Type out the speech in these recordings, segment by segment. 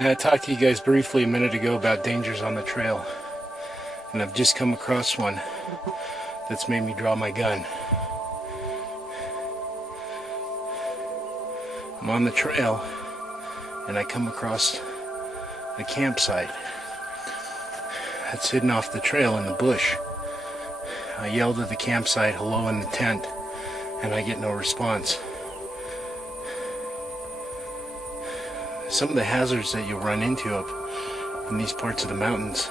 Now, I talked to you guys briefly a minute ago about dangers on the trail, and I've just come across one that's made me draw my gun. I'm on the trail and I come across a campsite that's hidden off the trail in the bush. I yelled at the campsite, "Hello," in the tent, and I get no response. Some of the hazards that you'll run into up in these parts of the mountains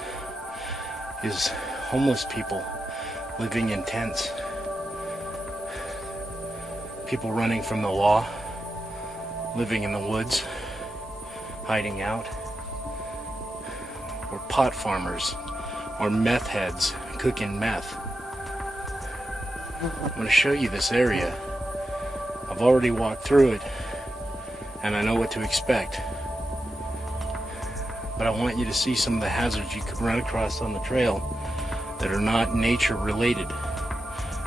is homeless people living in tents, people running from the law, living in the woods, hiding out, or pot farmers, or meth heads cooking meth. I'm going to show you this area. I've already walked through it, and I know what to expect. But I want you to see some of the hazards you could run across on the trail that are not nature related.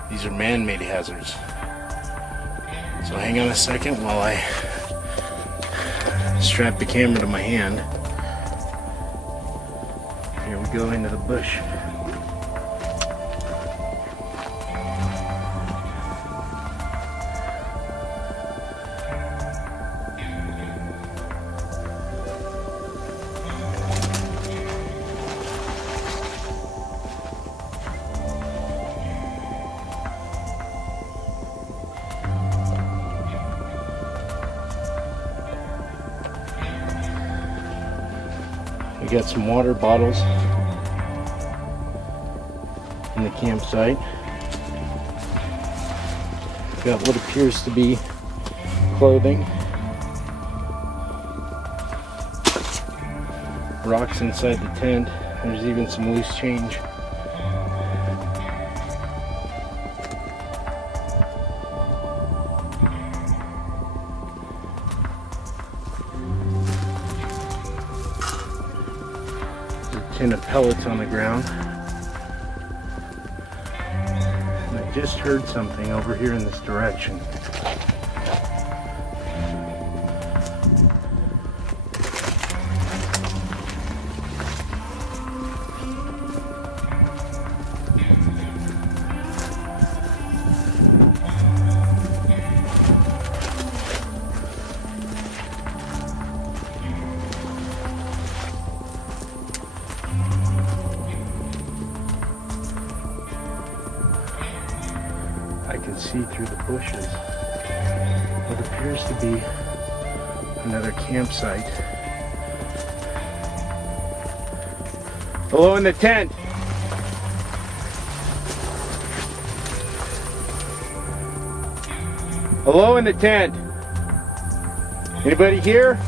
These are man-made hazards. So hang on a second while I strap the camera to my hand. Here we go into the bush. We got some water bottles in the campsite. We got what appears to be clothing, rocks inside the tent. There's even some loose change. Tin of pellets on the ground. And I just heard something over here in this direction. I can see through the bushes what appears to be another campsite. Hello in the tent. Hello in the tent. Anybody here?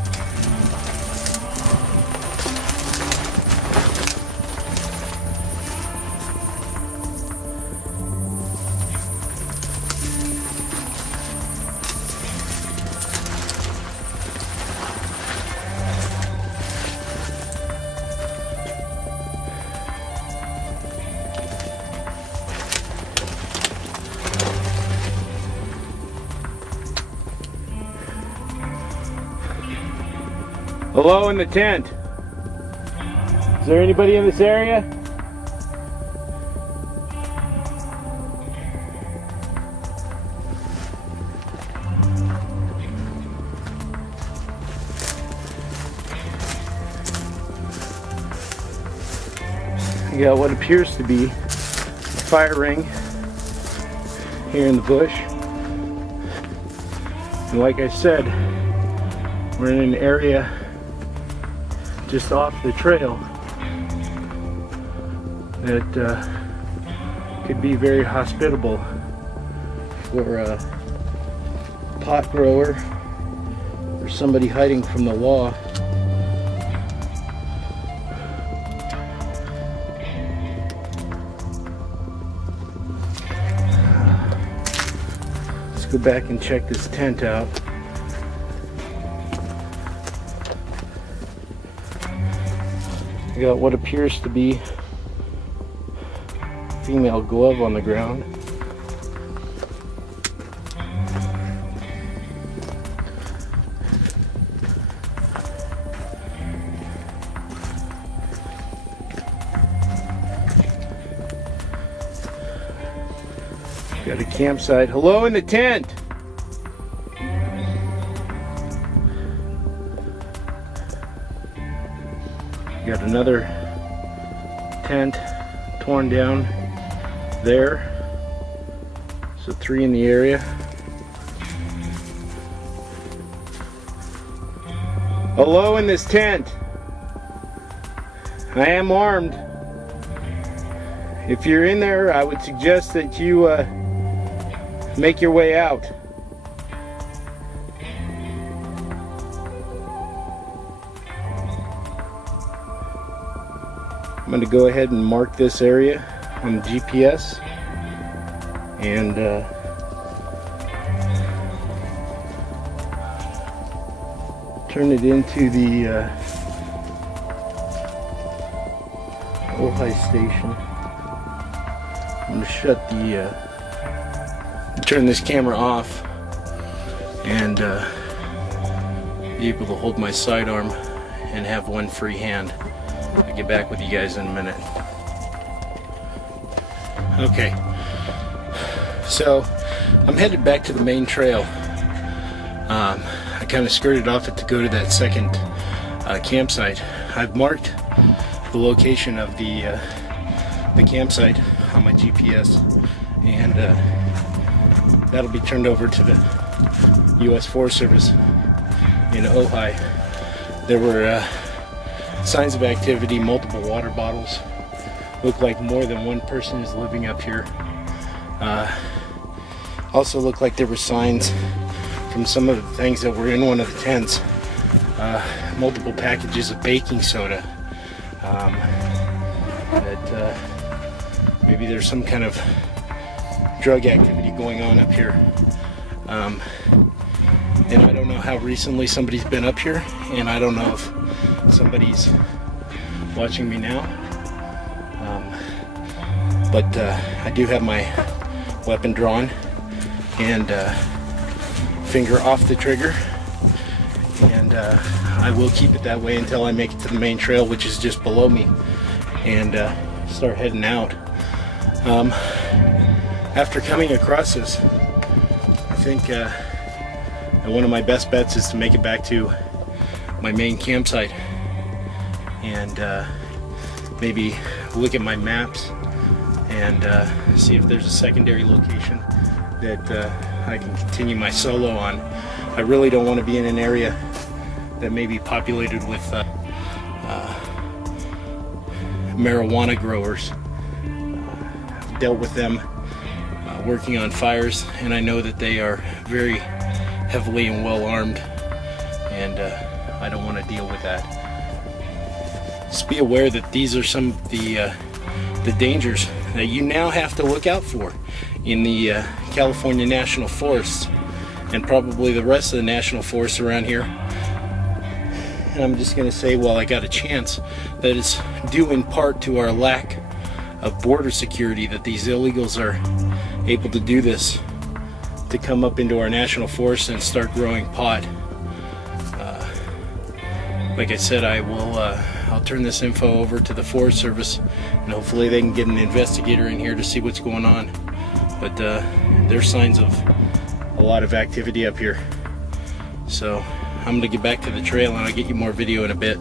Hello in the tent. Is there anybody in this area? We got what appears to be a fire ring here in the bush. And like I said, we're in an area just off the trail that could be very hospitable for a pot grower or somebody hiding from the law. Let's go back and check this tent out. We got what appears to be a female glove on the ground. Got a campsite. Hello in the tent. Got another tent torn down there. So 3 in the area. Hello in this tent. I am armed. If you're in there, I would suggest that you make your way out. I'm going to go ahead and mark this area on the GPS and turn it into the Ojai station. I'm going to shut the turn this camera off and be able to hold my sidearm and have one free hand. I'll get back with you guys in a minute. Okay, so I'm headed back to the main trail. I kind of skirted off it to go to that second campsite. I've marked the location of the campsite on my GPS, and that'll be turned over to the U.S. Forest Service in Ojai. There were signs of activity, multiple water bottles. Looked like more than one person is living up here. Also looked like there were signs from some of the things that were in one of the tents. Multiple packages of baking soda. That maybe there's some kind of drug activity going on up here. And I don't know how recently somebody's been up here, and I don't know if somebody's watching me now. But I do have my weapon drawn and finger off the trigger, and I will keep it that way until I make it to the main trail, which is just below me, and start heading out. After coming across this, I think one of my best bets is to make it back to my main campsite and maybe look at my maps and see if there's a secondary location that I can continue my solo on. I really don't want to be in an area that may be populated with marijuana growers. I've dealt with them working on fires, and I know that they are very heavily and well armed, and I don't want to deal with that. Just be aware that these are some of the dangers that you now have to look out for in the California National Forests, and probably the rest of the national forests around here. And I'm just going to say, while I got a chance, that it's due in part to our lack of border security that these illegals are able to do this, to come up into our national forest and start growing pot. Like I said, I'll turn this info over to the Forest Service, and hopefully they can get an investigator in here to see what's going on. But there's signs of a lot of activity up here. So I'm gonna get back to the trail, and I'll get you more video in a bit.